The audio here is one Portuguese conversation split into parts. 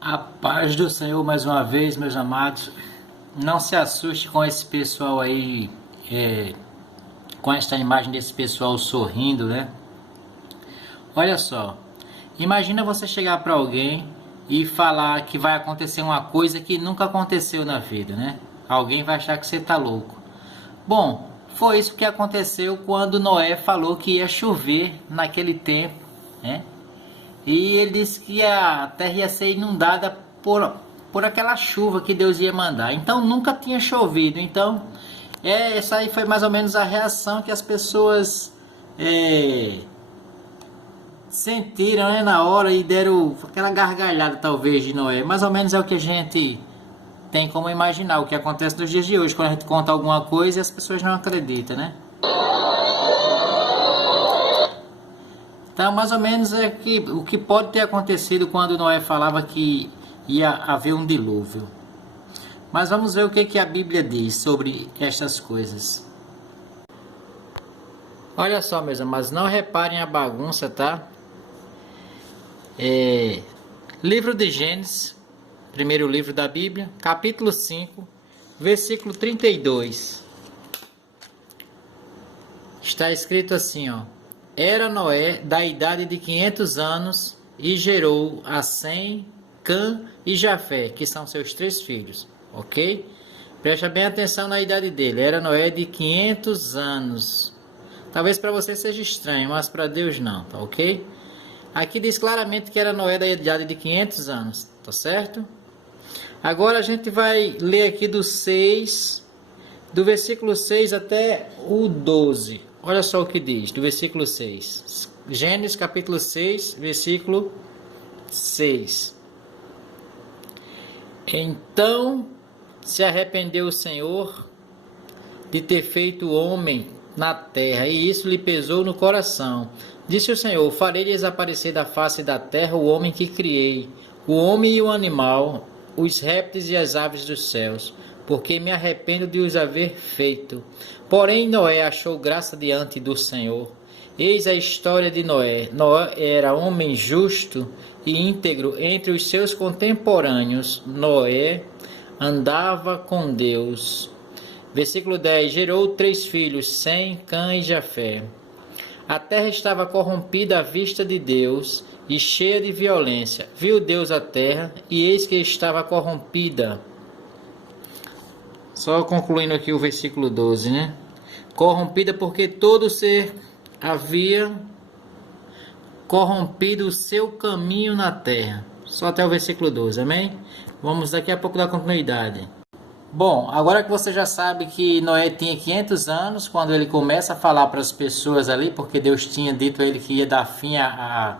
A paz do Senhor mais uma vez, meus amados. Não se assuste com esse pessoal aí, com esta imagem desse pessoal sorrindo, né? Olha só, imagina você chegar para alguém e falar que vai acontecer uma coisa que nunca aconteceu na vida, né? Alguém vai achar que você tá louco. Bom, foi isso que aconteceu quando Noé falou que ia chover naquele tempo, né? E ele disse que a terra ia ser inundada por aquela chuva que Deus ia mandar. Então nunca tinha chovido. Então essa aí foi mais ou menos a reação que as pessoas sentiram, né, na hora, e deram aquela gargalhada talvez de Noé. Mais ou menos é o que a gente tem como imaginar o que acontece nos dias de hoje, quando a gente conta alguma coisa e as pessoas não acreditam, né? Então, mais ou menos o que pode ter acontecido quando Noé falava que ia haver um dilúvio. Mas vamos ver o que a Bíblia diz sobre estas coisas. Olha só, meus amados, não reparem a bagunça, tá? Livro de Gênesis, primeiro livro da Bíblia, capítulo 5, versículo 32. Está escrito assim, ó. Era Noé da idade de 500 anos e gerou a Sem, Cã e Jafé, que são seus 3 filhos, ok? Presta bem atenção na idade dele. Era Noé de 500 anos. Talvez para você seja estranho, mas para Deus não, tá ok? Aqui diz claramente que era Noé da idade de 500 anos, tá certo? Agora a gente vai ler aqui do versículo 6 até o 12. Olha só o que diz, do versículo 6. Gênesis capítulo 6, versículo 6. Então se arrependeu o Senhor de ter feito o homem na terra, e isso lhe pesou no coração. Disse o Senhor: farei desaparecer da face da terra o homem que criei, o homem e o animal, os répteis e as aves dos céus, porque me arrependo de os haver feito. Porém Noé achou graça diante do Senhor. Eis a história de Noé. Noé era homem justo e íntegro entre os seus contemporâneos. Noé andava com Deus. Versículo 10. Gerou 3 filhos, Sem, Cã e Jafé. A terra estava corrompida à vista de Deus e cheia de violência. Viu Deus a terra, e eis que estava corrompida. Só concluindo aqui o versículo 12, né? Corrompida porque todo ser havia corrompido o seu caminho na terra. Só até o versículo 12, amém? Vamos daqui a pouco dar continuidade. Bom, agora que você já sabe que Noé tinha 500 anos, quando ele começa a falar para as pessoas ali, porque Deus tinha dito a ele que ia dar fim à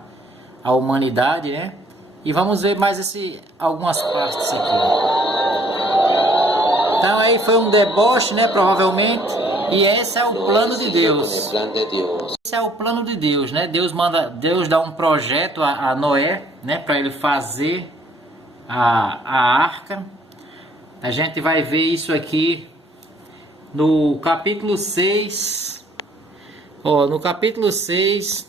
humanidade, né? E vamos ver mais algumas partes aqui. Então aí foi um deboche, né, provavelmente, e esse é o plano de Deus. Esse é o plano de Deus, né? Deus dá um projeto a Noé, né, para ele fazer a arca. A gente vai ver isso aqui no capítulo 6. No capítulo 6,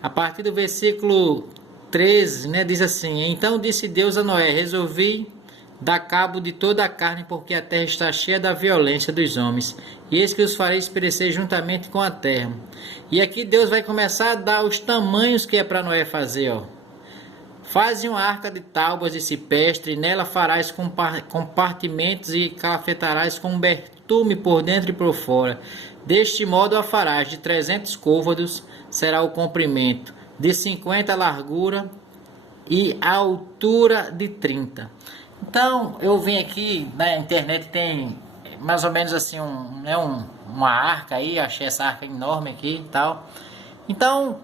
a partir do versículo 13, né, diz assim: Então disse Deus a Noé: resolvi dar cabo de toda a carne, porque a terra está cheia da violência dos homens, e eis que os farei perecer juntamente com a terra. E aqui Deus vai começar a dar os tamanhos que é para Noé fazer, ó. Faze uma arca de tábuas de cipestre, e nela farás compartimentos e calafetarás com um betume por dentro e por fora. Deste modo a farás de 300 côvados, será o comprimento, de 50 a largura e a altura de 30. Então eu vim aqui na internet, tem mais ou menos assim uma arca aí, achei essa arca enorme aqui e tal. Então,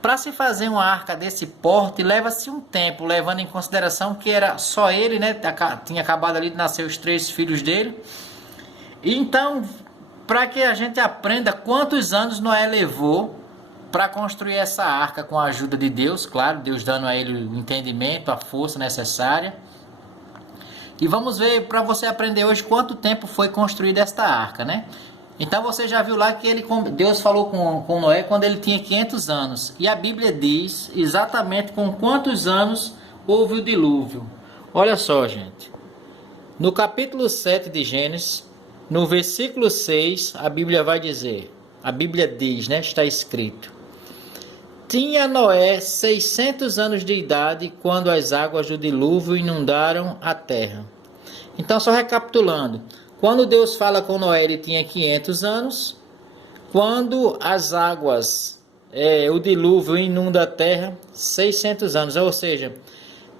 para se fazer uma arca desse porte, leva-se um tempo, levando em consideração que era só ele, né? Tinha acabado ali de nascer os 3 filhos dele. E então, para que a gente aprenda quantos anos Noé levou para construir essa arca com a ajuda de Deus, claro, Deus dando a ele o entendimento, a força necessária. E vamos ver, para você aprender hoje, quanto tempo foi construída esta arca, né? Então você já viu lá que Deus falou com Noé quando ele tinha 500 anos. E a Bíblia diz exatamente com quantos anos povo e o dilúvio. Olha só, gente. No capítulo 7 de Gênesis, no versículo 6, a Bíblia vai dizer, a Bíblia diz, né? Está escrito: tinha Noé 600 anos de idade quando as águas do dilúvio inundaram a terra. Então, só recapitulando, quando Deus fala com Noé, ele tinha 500 anos. Quando as águas, o dilúvio inunda a terra, 600 anos. Ou seja,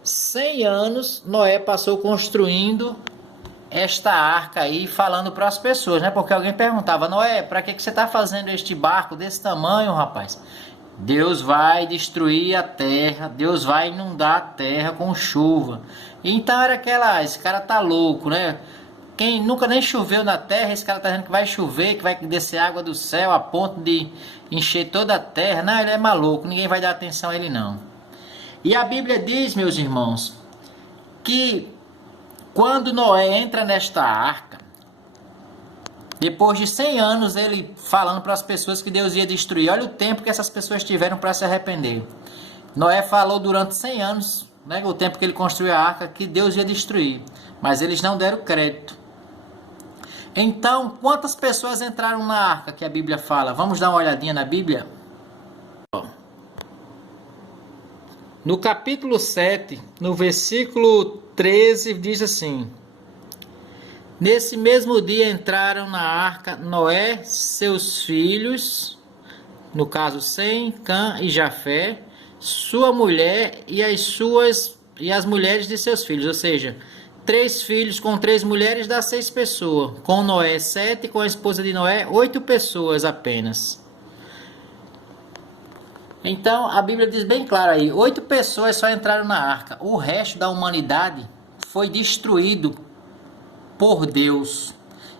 100 anos Noé passou construindo esta arca aí, falando para as pessoas, né? Porque alguém perguntava: Noé, para que você está fazendo este barco desse tamanho, rapaz? Deus vai destruir a terra, Deus vai inundar a terra com chuva. Então era esse cara tá louco, né? Quem nunca nem choveu na terra, esse cara tá dizendo que vai chover, que vai descer água do céu a ponto de encher toda a terra. Não, ele é maluco, ninguém vai dar atenção a ele não. E a Bíblia diz, meus irmãos, que quando Noé entra nesta arca, depois de 100 anos ele falando para as pessoas que Deus ia destruir. Olha o tempo que essas pessoas tiveram para se arrepender. Noé falou durante 100 anos, né, o tempo que ele construiu a arca, que Deus ia destruir. Mas eles não deram crédito. Então, quantas pessoas entraram na arca que a Bíblia fala? Vamos dar uma olhadinha na Bíblia? No capítulo 7, no versículo 13, diz assim: nesse mesmo dia entraram na arca Noé, seus filhos, no caso Sem, Cã e Jafé, sua mulher e as mulheres de seus filhos, ou seja, 3 filhos com 3 mulheres dá 6 pessoas, com Noé 7, com a esposa de Noé 8 pessoas apenas. Então a Bíblia diz bem claro aí, 8 pessoas só entraram na arca, o resto da humanidade foi destruído por Deus.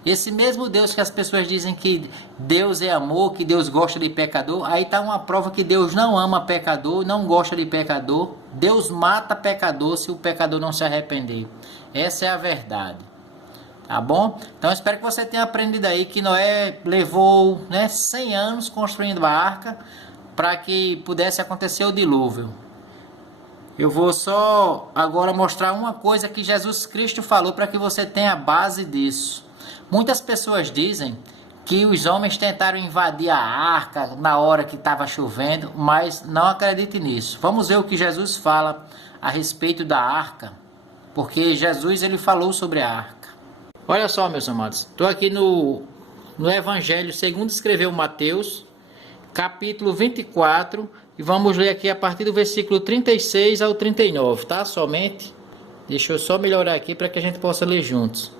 Esse mesmo Deus que as pessoas dizem que Deus é amor, que Deus gosta de pecador, aí está uma prova que Deus não ama pecador, não gosta de pecador. Deus mata pecador se o pecador não se arrepender. Essa é a verdade. Tá bom? Então espero que você tenha aprendido aí que Noé levou 100 anos construindo a arca para que pudesse acontecer o dilúvio. Eu vou só agora mostrar uma coisa que Jesus Cristo falou para que você tenha a base disso. Muitas pessoas dizem que os homens tentaram invadir a arca na hora que estava chovendo, mas não acredite nisso. Vamos ver o que Jesus fala a respeito da arca, porque Jesus ele falou sobre a arca. Olha só, meus amados, estou aqui no Evangelho segundo escreveu Mateus, capítulo 24, e vamos ler aqui a partir do versículo 36 ao 39, tá? Somente, deixa eu só melhorar aqui para que a gente possa ler juntos.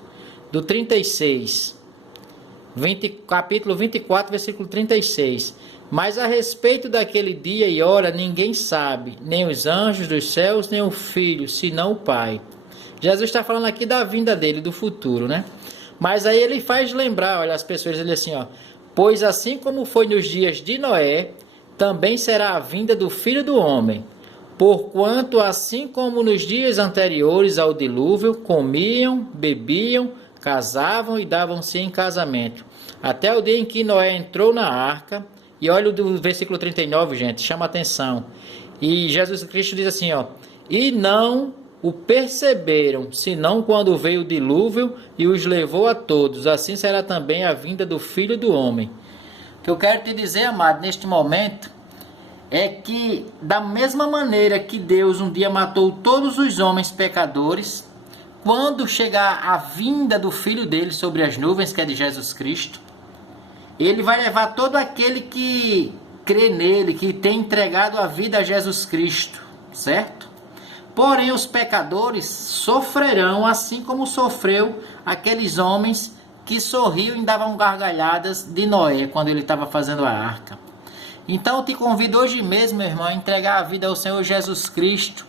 Do 36, capítulo 24, versículo 36. Mas a respeito daquele dia e hora ninguém sabe, nem os anjos dos céus, nem o Filho, senão o Pai. Jesus está falando aqui da vinda dele, do futuro, né? Mas aí ele faz lembrar, olha, as pessoas dizem assim, ó: pois assim como foi nos dias de Noé, também será a vinda do Filho do Homem. Porquanto assim como nos dias anteriores ao dilúvio, comiam, bebiam, casavam e davam-se em casamento, até o dia em que Noé entrou na arca. E olha o versículo 39, gente, chama atenção. E Jesus Cristo diz assim, ó: e não o perceberam, senão quando veio o dilúvio e os levou a todos. Assim será também a vinda do Filho do Homem. O que eu quero te dizer, amado, neste momento, é que da mesma maneira que Deus um dia matou todos os homens pecadores, quando chegar a vinda do Filho dele sobre as nuvens, que é de Jesus Cristo, ele vai levar todo aquele que crê nele, que tem entregado a vida a Jesus Cristo, certo? Porém, os pecadores sofrerão assim como sofreu aqueles homens que sorriam e davam gargalhadas de Noé quando ele estava fazendo a arca. Então, eu te convido hoje mesmo, meu irmão, a entregar a vida ao Senhor Jesus Cristo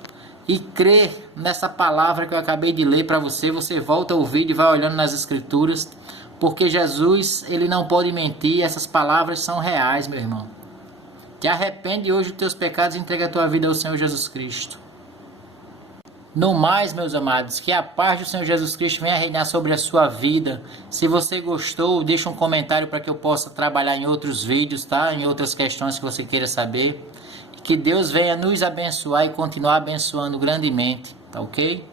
e crer nessa palavra que eu acabei de ler para você. Você volta ao vídeo e vai olhando nas Escrituras, porque Jesus, ele não pode mentir, essas palavras são reais, meu irmão. Te arrepende hoje dos teus pecados e entrega a tua vida ao Senhor Jesus Cristo. No mais, meus amados, que a paz do Senhor Jesus Cristo venha reinar sobre a sua vida. Se você gostou, deixa um comentário para que eu possa trabalhar em outros vídeos, tá? Em outras questões que você queira saber. Que Deus venha nos abençoar e continuar abençoando grandemente, tá ok?